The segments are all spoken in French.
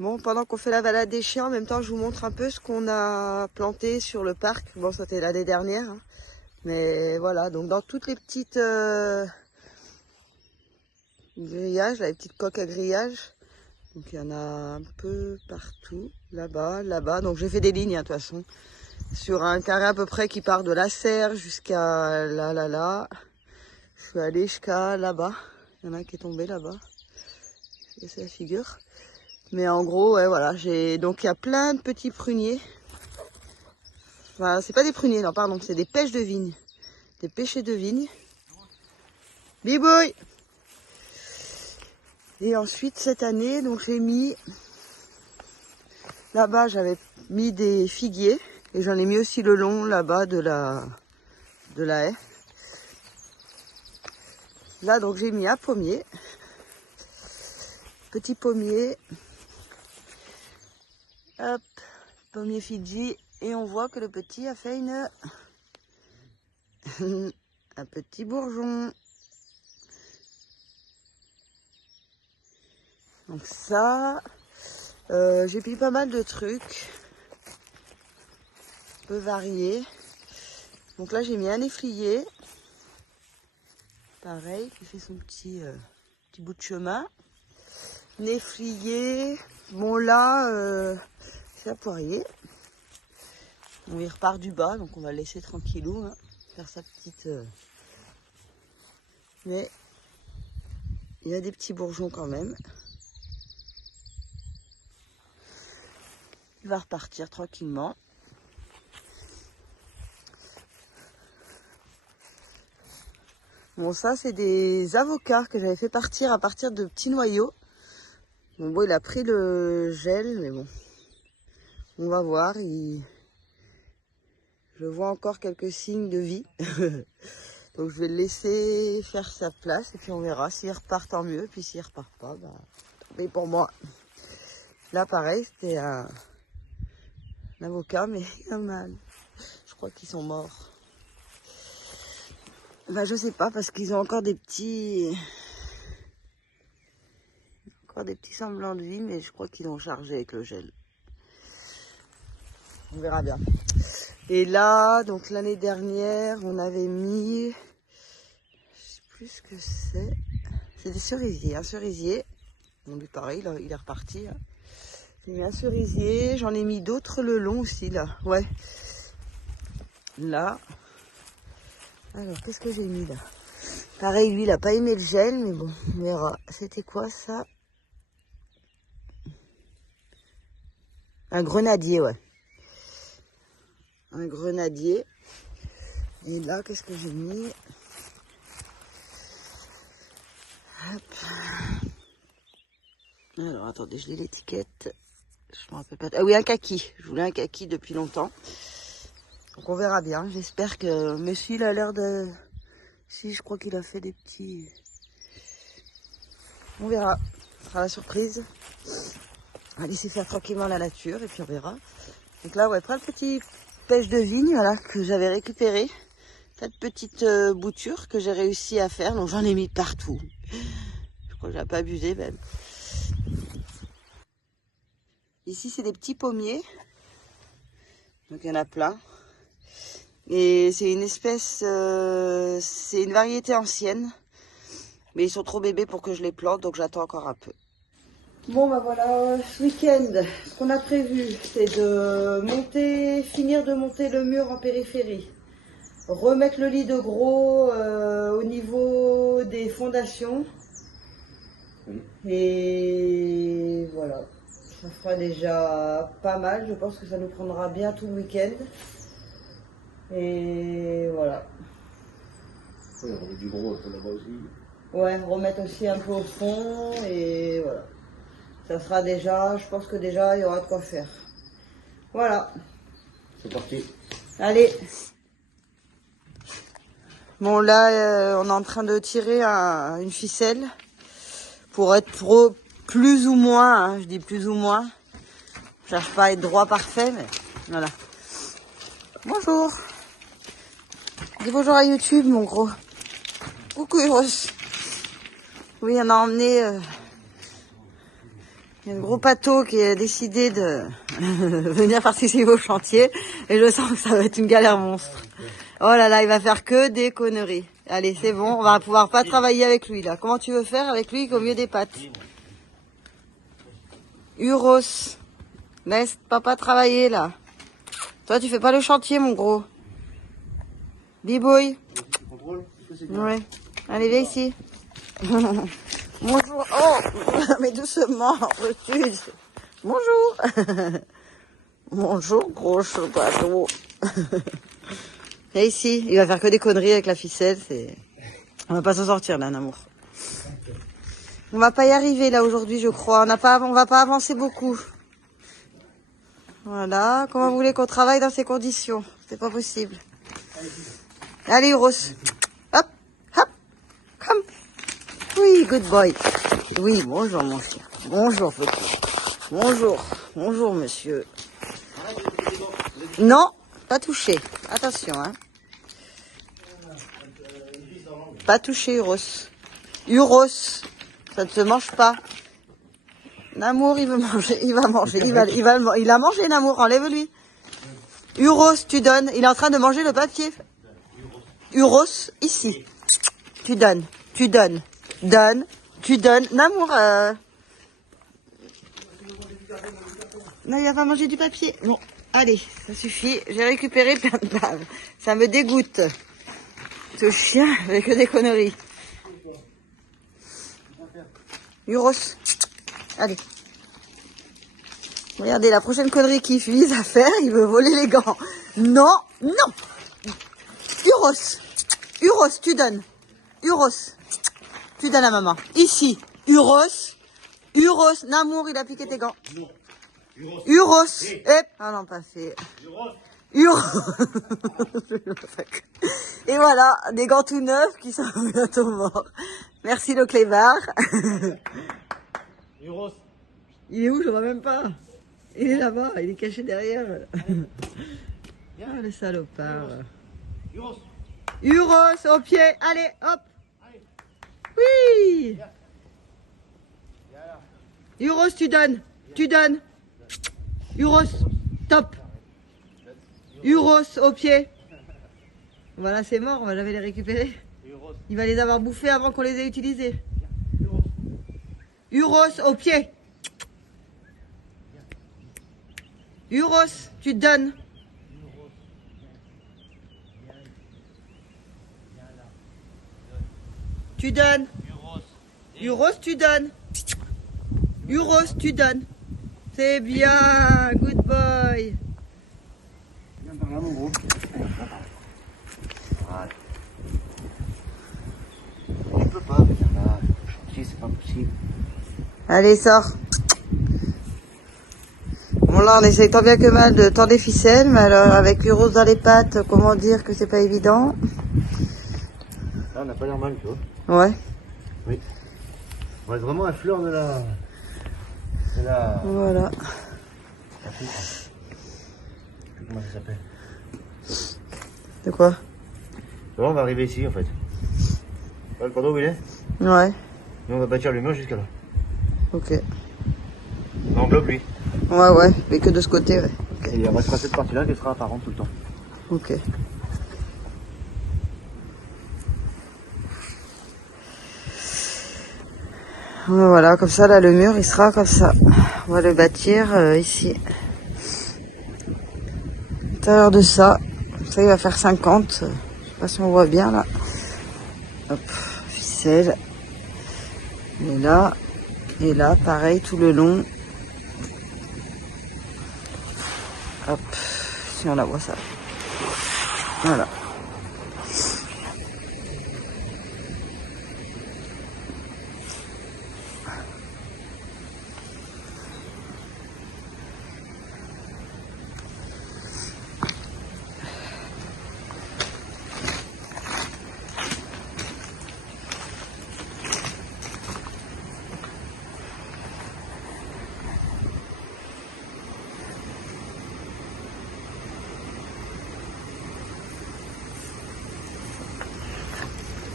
Bon, pendant qu'on fait la balade des chiens, en même temps, je vous montre un peu ce qu'on a planté sur le parc. Bon, ça c'était l'année dernière, hein. Mais voilà, donc dans toutes les petites grillages, là, les petites coques à grillage. Donc il y en a un peu partout, là-bas, là-bas. Donc j'ai fait des lignes, hein, de toute façon. Sur un carré à peu près qui part de la serre jusqu'à là. Je suis allée jusqu'à là-bas. Il y en a un qui est tombé là-bas. C'est la figure. Mais en gros, ouais, voilà. Donc il y a plein de petits pruniers. Enfin, c'est pas des pruniers, non, pardon. C'est des pêches de vigne. Des pêchers de vigne. Bibouille! Et ensuite, cette année, donc j'ai mis... Là-bas, j'avais mis des figuiers. Et j'en ai mis aussi le long, là-bas, de la haie. Là, donc, j'ai mis un pommier. Petit pommier. Hop, pommier Fidji. Et on voit que le petit a fait un petit bourgeon. Donc ça, j'ai mis pas mal de trucs. Un peu variés. Donc là, j'ai mis un efflier. Pareil, qui fait son petit bout de chemin. Un efflier. Bon là, c'est un poirier. On y repart du bas, donc on va le laisser tranquillou, hein, faire sa petite... Mais il y a des petits bourgeons quand même. Il va repartir tranquillement. Bon, ça c'est des avocats que j'avais fait partir à partir de petits noyaux. Bon, il a pris le gel, mais bon, on va voir. Je vois encore quelques signes de vie. Donc je vais le laisser faire sa place et puis on verra. S'il repart, tant mieux. Puis s'il repart pas, bah, tant pis pour moi. Là pareil, c'était un avocat, mais il y a mal. Je crois qu'ils sont morts. Bah je sais pas, parce qu'ils ont encore des petits... Encore des petits semblants de vie, mais je crois qu'ils l'ont chargé avec le gel. On verra bien. Et là, donc l'année dernière, on avait mis... Je sais plus ce que c'est. C'est des cerisiers, un cerisier. Bon, lui pareil, là, il est reparti. Hein. J'ai mis un cerisier, j'en ai mis d'autres le long aussi, là. Ouais. Là. Alors, qu'est-ce que j'ai mis là? Pareil, lui, il a pas aimé le gel, mais bon, on verra. C'était quoi ça? Un grenadier, ouais. Un grenadier. Et là, qu'est-ce que j'ai mis? Hop. Alors, attendez, je lis l'étiquette. Je me rappelle pas. Ah oui, un kaki. Je voulais un kaki depuis longtemps. Donc, on verra bien. J'espère que... Mais si, il a l'air de... Si, je crois qu'il a fait des petits... On verra. Ce sera la surprise. On va laisser faire tranquillement la nature et puis on verra. Donc là, ouais, plein de petites pêches de vigne, voilà, que j'avais récupérées. Plein de petites boutures que j'ai réussi à faire. Donc j'en ai mis partout. Je crois que j'ai pas abusé même. Ici, c'est des petits pommiers. Donc il y en a plein. Et c'est une espèce, c'est une variété ancienne. Mais ils sont trop bébés pour que je les plante, donc j'attends encore un peu. Bon bah voilà, ce week-end, ce qu'on a prévu, c'est de finir de monter le mur en périphérie. Remettre le lit de gros au niveau des fondations. Et voilà, ça fera déjà pas mal. Je pense que ça nous prendra bien tout le week-end. Et voilà. Oui, on met du gros un peu là-bas aussi. Ouais, remettre aussi un peu au fond et voilà. Ça sera déjà, je pense que déjà il y aura de quoi faire. Voilà. C'est parti. Allez. Bon là, on est en train de tirer une ficelle pour être plus ou moins, hein, je dis plus ou moins. Je cherche pas à être droit parfait, mais voilà. Bonjour. Dis bonjour à YouTube, mon gros. Coucou, Eros. Oui, on a emmené Il y a le gros Pato qui a décidé de venir participer au chantier. Et je sens que ça va être une galère monstre. Oh là là, il va faire que des conneries. Allez, c'est bon, on va pouvoir pas travailler avec lui là. Comment tu veux faire avec lui au mieux des pattes? Uros, laisse papa travailler là. Toi, tu fais pas le chantier, mon gros. Bibouille. Ouais. Allez, viens ici. Bonjour. Oh, mais doucement, recule. Bonjour. Bonjour, gros Pato. Viens ici. Il va faire que des conneries avec la ficelle. On va pas s'en sortir là, Namour. On va pas y arriver là aujourd'hui, je crois. On va pas avancer beaucoup. Voilà. Comment vous voulez qu'on travaille dans ces conditions? C'est pas possible. Allez, Uros. Hop, hop, come. Oui, good boy. Oui, bonjour mon chien. Bonjour petit. Bonjour. Bonjour monsieur. Non, pas touché. Attention, hein. Pas touché, Uros. Uros, ça ne se mange pas. Namour, il veut manger, il va manger, il a mangé, Namour, enlève-lui. Uros, tu donnes, il est en train de manger le papier. Uros, ici. Tu donnes, donne, tu donnes. Namour, non, il va pas manger du papier. Bon, allez, ça suffit, j'ai récupéré plein de baves. Ça me dégoûte. Ce chien avec que des conneries. Uros, allez. Regardez, la prochaine connerie qu'il vise à faire, il veut voler les gants. Non, non. Uros, tu donnes. Uros, tu donnes à maman. Ici, Uros, Namour, il a piqué tes gants. Uros, hop, ah non, pas fait. Uros. Et voilà, des gants tout neufs qui sont bientôt morts. Merci le clébard. Uros. Il est où? Je vois même pas. Il est là-bas, il est caché derrière. Ah, le salopard. Uros, au pied, allez, hop. Oui. Uros, tu donnes. Uros, top. Uros, au pied. Voilà, c'est mort, on va jamais les récupérer. Il va les avoir bouffés avant qu'on les ait utilisés. Uros, au pied. Uros, tu donnes. Tu donnes. Uros, tu donnes. Uros, tu donnes. C'est bien, good boy. Viens par là, mon gros. Je peux pas venir là. Le chantier, c'est pas possible. Allez, sors. Bon, là, on essaye tant bien que mal de tendre les ficelles, mais alors, avec Uros dans les pattes, comment dire que c'est pas évident? Là, on n'a pas l'air mal, tu vois. Ouais. Oui. On va être vraiment à fleur de la... Voilà. Je sais plus comment ça s'appelle. De quoi? Là, on va arriver ici, en fait. Là, le panneau où il est? Ouais. Nous, on va bâtir le mur jusqu'à là. Ok. On englobe lui. Ouais, mais que de ce côté, ouais. Okay. Et on va se passer cette partie-là qui sera apparente tout le temps. Ok. Voilà, comme ça, là, le mur, il sera comme ça. On va le bâtir ici. À l'intérieur de ça, il va faire 50. Je sais pas si on voit bien, là. Hop, ficelle. Et là, pareil, tout le long. Hop, si on la voit ça. Voilà.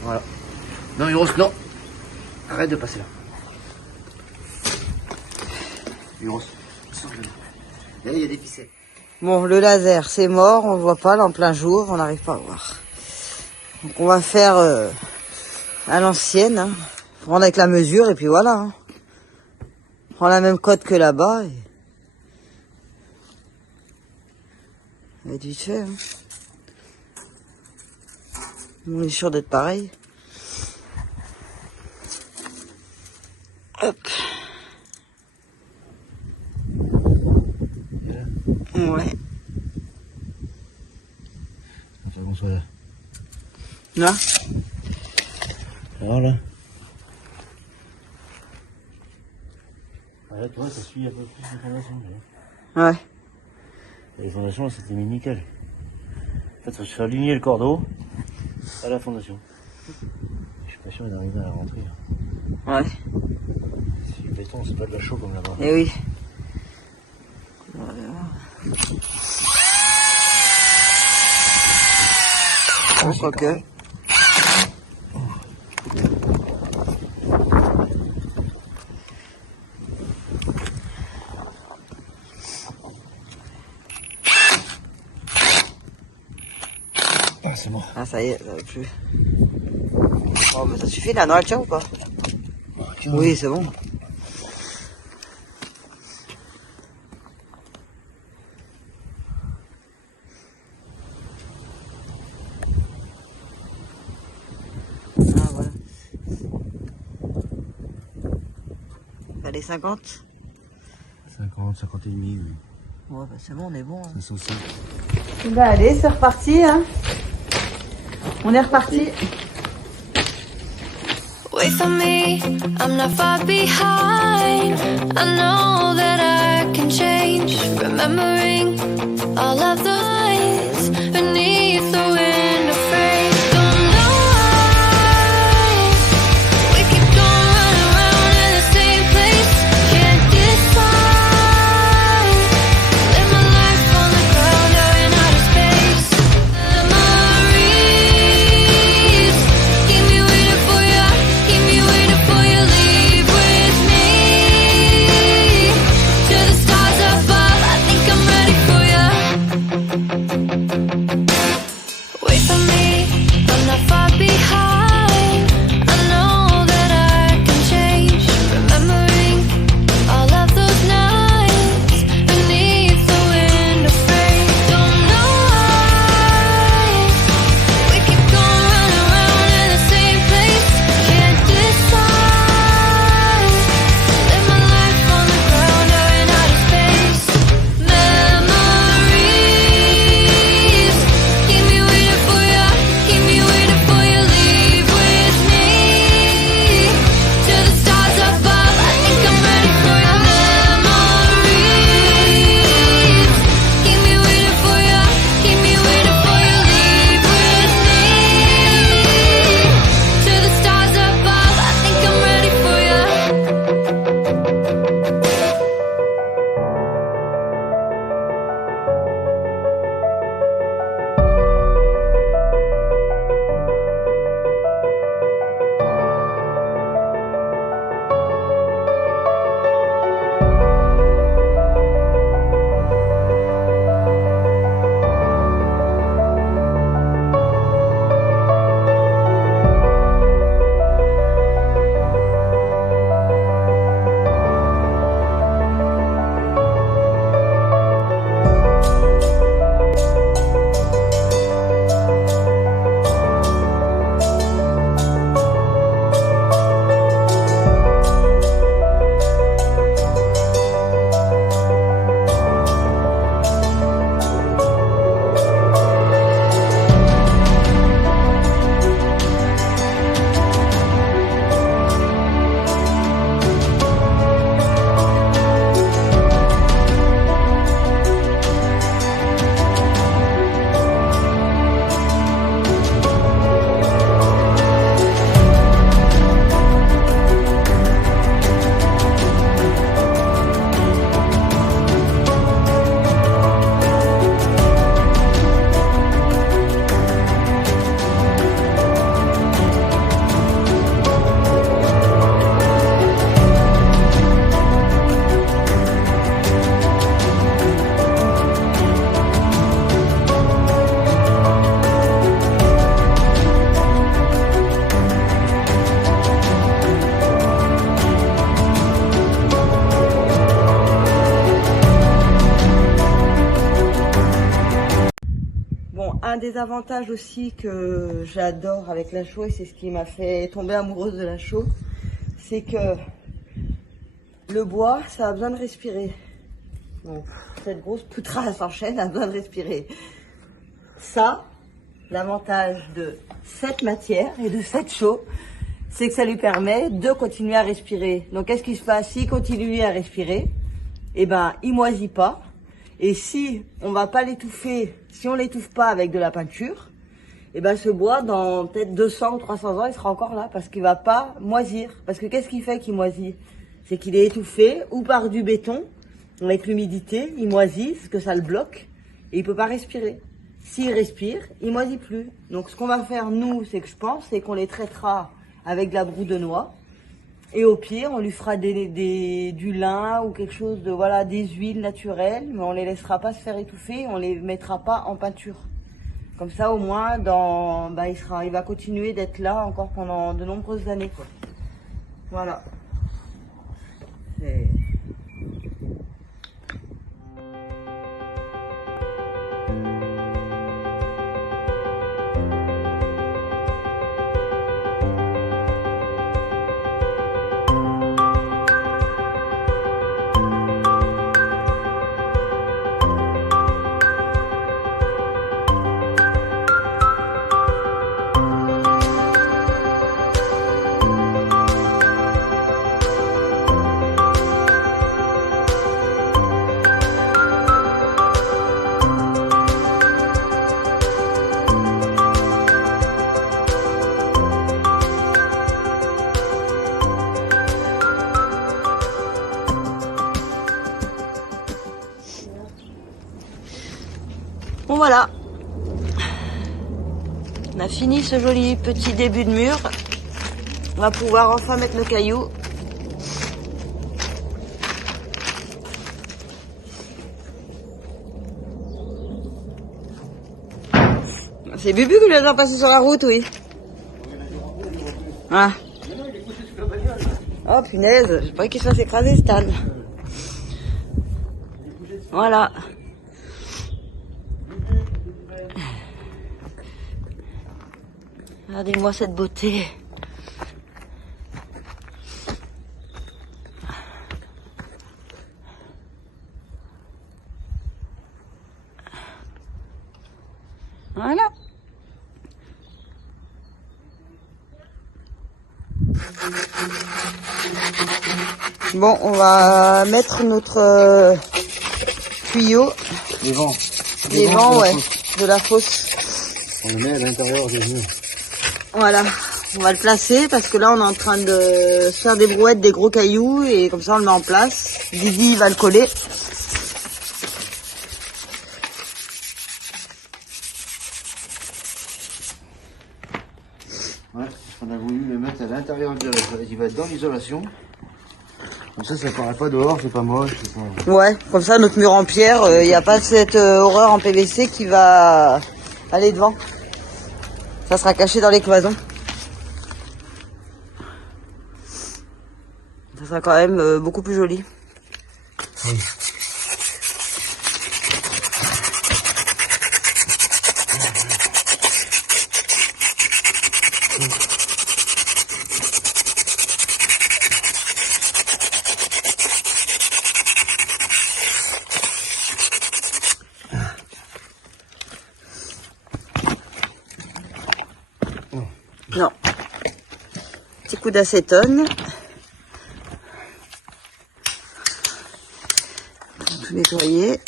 Voilà. Non, Uros, non. Arrête de passer là. plus grosse. Là, il y a des ficelles. Bon, le laser, c'est mort, on le voit pas, là, en plein jour, on n'arrive pas à voir. Donc, on va faire à l'ancienne, hein. Prendre avec la mesure, et puis voilà. Hein. Prends la même cote que là-bas. Et... ça va être vite fait. Hein. On est sûr d'être pareil. Hop. Ouais. Attends qu'on soit là. Là. Voilà. Là, tu vois, ça suit un peu plus les fondations. Ouais. Les fondations, c'était mis nickel. En fait, il faut aligner le cordeau à la fondation. Je suis pas sûr d'arriver à la rentrer. Ouais. Si le béton, c'est pas de la chaux comme là-bas. Eh oui. Je crois que. Ah, c'est bon. Ah, ça y est, ça va plus. Oh, mais ça suffit là, non, elle tient ou pas? Oui, c'est bon. Ah, voilà. Allez, 50? 50, 50 et demi, oui. Ouais, bah c'est bon, on est bon. Hein. 505. Bah allez, c'est reparti. Hein. On est reparti. Wait for me, I'm not far behind. I know that I can change. Remembering all of the lights beneath the window frame. Don't know why we keep going round and round in the same place. Can't decide. Live my life on the ground or in outer space. Memories keep me waiting for you. Keep me waiting for you. Leave with me to the stars above. I think I'm ready for you. un des avantages aussi que j'adore avec la chaux, et c'est ce qui m'a fait tomber amoureuse de la chaux, c'est que le bois, ça a besoin de respirer. Donc, cette grosse poutrasse en chêne a besoin de respirer. Ça, l'avantage de cette matière et de cette chaux, c'est que ça lui permet de continuer à respirer. Donc, qu'est-ce qui se passe? S'il continue à respirer, eh ben, il moisit pas. Et si on va pas l'étouffer, si on l'étouffe pas avec de la peinture, eh ben, ce bois, dans peut-être 200 ou 300 ans, il sera encore là parce qu'il va pas moisir. Parce que qu'est-ce qui fait qu'il moisit? C'est qu'il est étouffé ou par du béton, avec l'humidité, il moisit, parce que ça le bloque, et il peut pas respirer. S'il respire, il moisit plus. Donc, ce qu'on va faire, nous, c'est que je pense, c'est qu'on les traitera avec de la broue de noix. Et au pire, on lui fera du lin ou quelque chose de, voilà, des huiles naturelles, mais on les laissera pas se faire étouffer, on les mettra pas en peinture. Comme ça, au moins, il va continuer d'être là encore pendant de nombreuses années, quoi. Voilà. Et... Bon voilà, on a fini ce joli petit début de mur. On va pouvoir enfin mettre nos cailloux. C'est Bubu qui lui a passé sur la route, oui. Ah. Oh punaise, j'ai pas qu'il se fasse écraser Stan. Voilà. Regardez-moi cette beauté. Voilà. Bon, on va mettre notre tuyau. Les vents. Les vents, ouais, de la fosse. On le met à l'intérieur des murs. Voilà, on va le placer parce que là on est en train de faire des brouettes, des gros cailloux et comme ça on le met en place. Didi va le coller. Ouais, on a voulu le mettre à l'intérieur de la... Il va être dans l'isolation. Comme ça paraît pas dehors, c'est pas moche. Pas... Ouais, comme ça notre mur en pierre, il n'y a pas cette horreur en PVC qui va aller devant. Ça sera caché dans les cloisons. Ça sera quand même beaucoup plus joli. Oui. Non. Petit coup d'acétone. Tout nettoyer.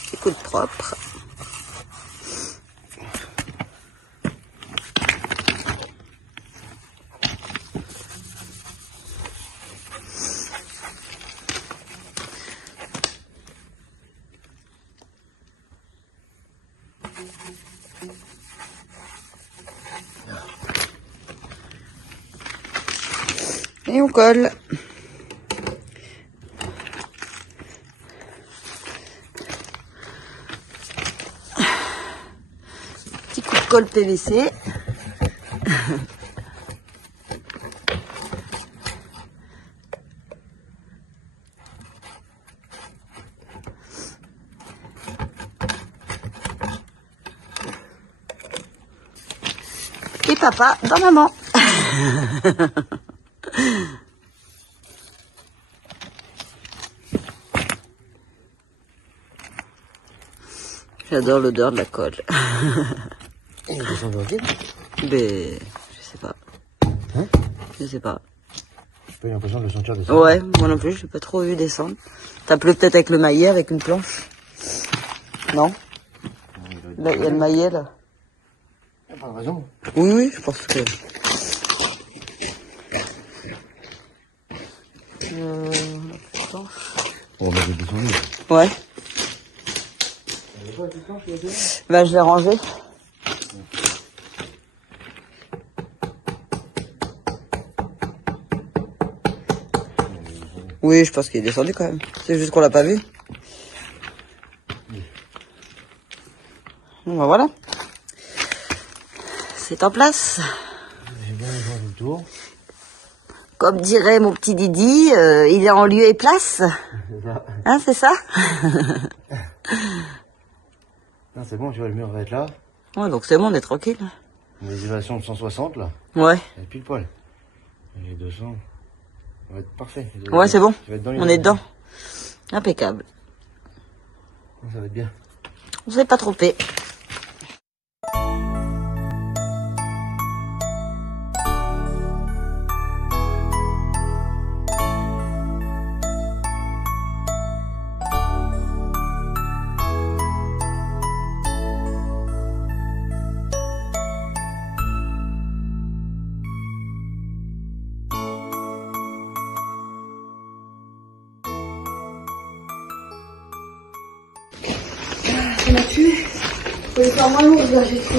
Petit coup de propre. Et on colle. colle PVC. Et papa dans maman. J'adore l'odeur de la colle. Il est descendu en ville? Mais je sais pas. Hein? Je sais pas. J'ai pas eu l'impression de le sentir descendre. Ouais, moi non plus, je l'ai pas trop vu descendre. T'as plu peut-être avec le maillet, avec une planche? Non? Là, il y a le maillet là. Il n'y a pas de raison. Oui, oui, je pense que... On va descendu. Ouais. Bah, je l'ai rangé. Oui, je pense qu'il est descendu quand même. C'est juste qu'on l'a pas vu. Bon, bah voilà. C'est en place. J'ai bien fait le tour. Comme dirait mon petit Didi, il est en lieu et place. C'est ça. Hein, c'est ça? Non, c'est bon, tu vois, le mur va être là. Ouais, donc c'est bon, on est tranquille. On a des élévations de 160 là. Ouais. Et pile poil. Et les 200. Ça va être parfait. Ouais, c'est bon. Tu vas être dans les On est dedans. Impeccable. Ça va être bien. On s'est pas trompé. Ça m'a tué. Faut les faire moins lourdes là, j'ai trop.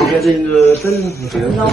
Regardez une pelle. Non.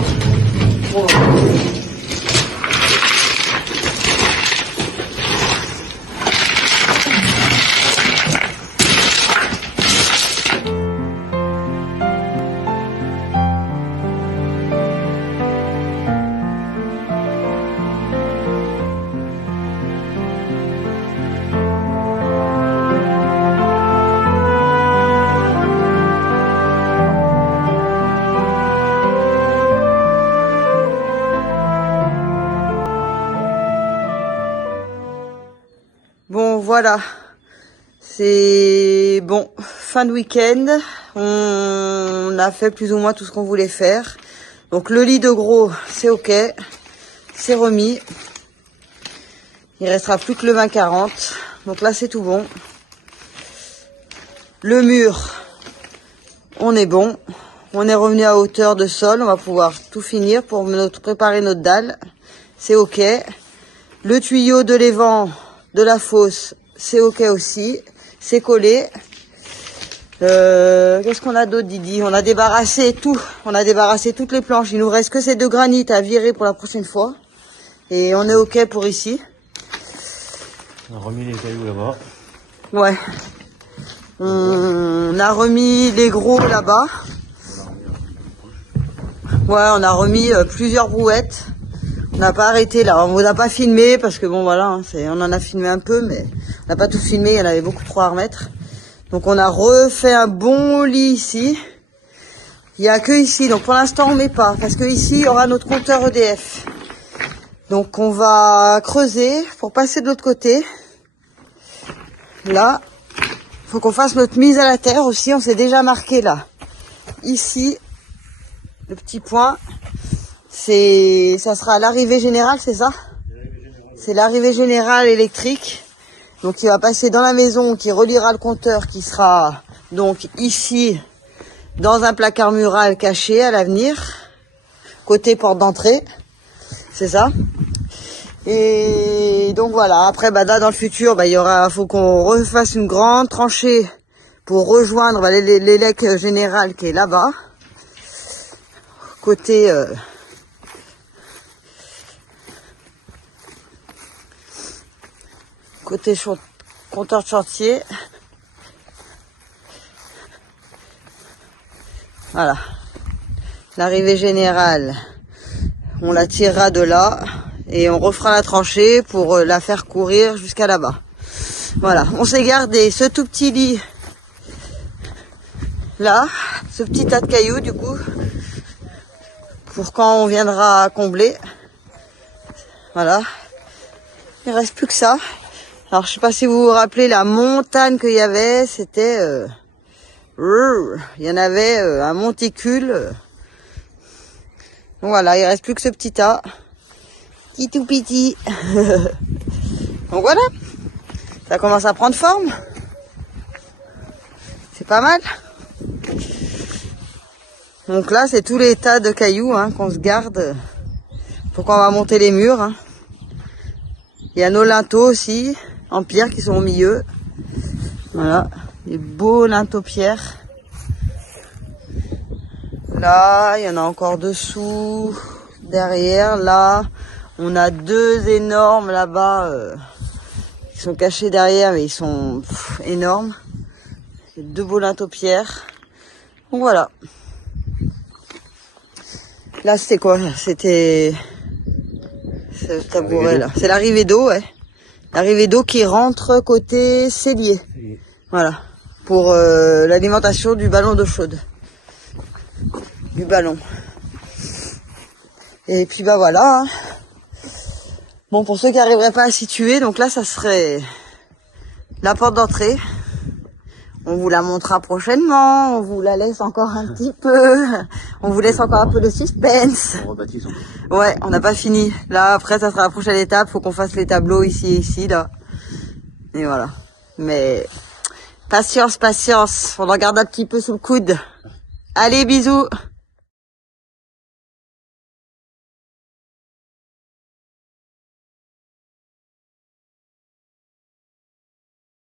Bon, voilà. C'est bon. Fin de week-end. On a fait plus ou moins tout ce qu'on voulait faire. Donc le lit de gros, c'est ok. C'est remis. Il restera plus que le 20-40. Donc là, c'est tout bon. Le mur, on est bon. On est revenu à hauteur de sol. On va pouvoir tout finir pour préparer notre dalle. C'est ok. Le tuyau de l'évent de la fosse, c'est ok aussi. C'est collé. Qu'est-ce qu'on a d'autre, Didi? On a débarrassé tout. On a débarrassé toutes les planches. Il nous reste que ces deux granits à virer pour la prochaine fois. Et on est ok pour ici. On a remis les cailloux là-bas. Ouais. On a remis les gros là-bas. Ouais, on a remis plusieurs brouettes. On n'a pas arrêté là. On vous a pas filmé parce que bon voilà, hein, on en a filmé un peu, mais on n'a pas tout filmé. Il y en avait beaucoup trop à remettre. Donc on a refait un bon lit ici. Il n'y a que ici. Donc pour l'instant on met pas parce que ici il y aura notre compteur EDF. Donc on va creuser pour passer de l'autre côté. Là, faut qu'on fasse notre mise à la terre aussi. On s'est déjà marqué là. Ici, le petit point, ça sera l'arrivée générale, c'est ça? C'est l'arrivée générale électrique. Donc il va passer dans la maison, qui reliera le compteur, qui sera donc ici, dans un placard mural caché à l'avenir, côté porte d'entrée. C'est ça. Et donc voilà, après là dans le futur, faut qu'on refasse une grande tranchée pour rejoindre l'élec général qui est là-bas. Côté compteur de chantier. Voilà. L'arrivée générale, on la tirera de là et on refera la tranchée pour la faire courir jusqu'à là-bas. Voilà, on s'est gardé ce tout petit lit là, ce petit tas de cailloux du coup, pour quand on viendra combler. Voilà, il reste plus que ça. Alors je sais pas si vous vous rappelez la montagne qu'il y avait, c'était il y en avait un monticule. Donc voilà, il reste plus que ce petit tas, qui tout petit. Donc voilà, ça commence à prendre forme. C'est pas mal. Donc là, c'est tous les tas de cailloux qu'on se garde pour quand on va monter les murs. Il y a nos linteaux aussi, en pierre, qui sont au milieu. Voilà, les beaux linteaux pierre. Là, il y en a encore dessous, derrière. Là, on a deux énormes là-bas, qui sont cachés derrière, mais ils sont énormes. Deux beaux linteaux pierre. Donc voilà. Là, c'était quoi? C'était ce tabouret là. C'est l'arrivée d'eau, ouais. L'arrivée d'eau qui rentre côté cellier. Voilà. Pour l'alimentation du ballon d'eau chaude. Du ballon. Et puis bah voilà. Bon, pour ceux qui n'arriveraient pas à situer, donc là, ça serait la porte d'entrée. On vous la montrera prochainement, on vous la laisse encore un petit peu, on vous laisse encore un peu de suspense. On rebâtit son... Ouais, on n'a pas fini. Là, après, ça sera la prochaine étape, faut qu'on fasse les tableaux ici et ici, là. Et voilà. Mais, patience, patience, on en garde un petit peu sous le coude. Allez, bisous!